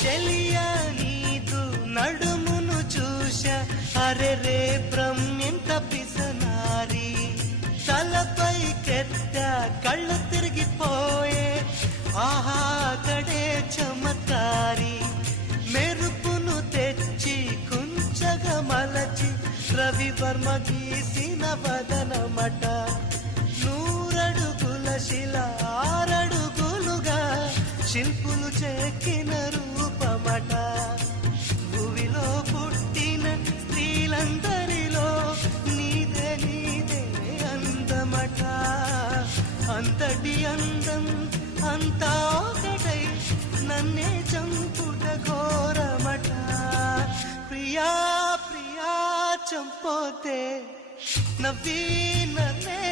చెలియ నీదు నడుమును చూశ అరే రే బ్రహ్మెంత పిసనారి తలపై కెత్త కళ్ళు తిరిగిపోయే ఆహా కడే చమత్కారి మెరుపును తెచ్చి కుంచగా మలచి రవివర్మ గీసిన వదనమట నూరడుగుల శిల ఆరడుగులుగా శిల్పులు చెక్కిన రూపమట భూమిలో పుట్టిన స్త్రీలందరిలో నీదే నీదే అందమట అంతటి అందం అంతా ఒకటై నన్నే చంపుట ఘోరమట ప్రియా ప్రియా చంపోతే నవ్వి నన్నే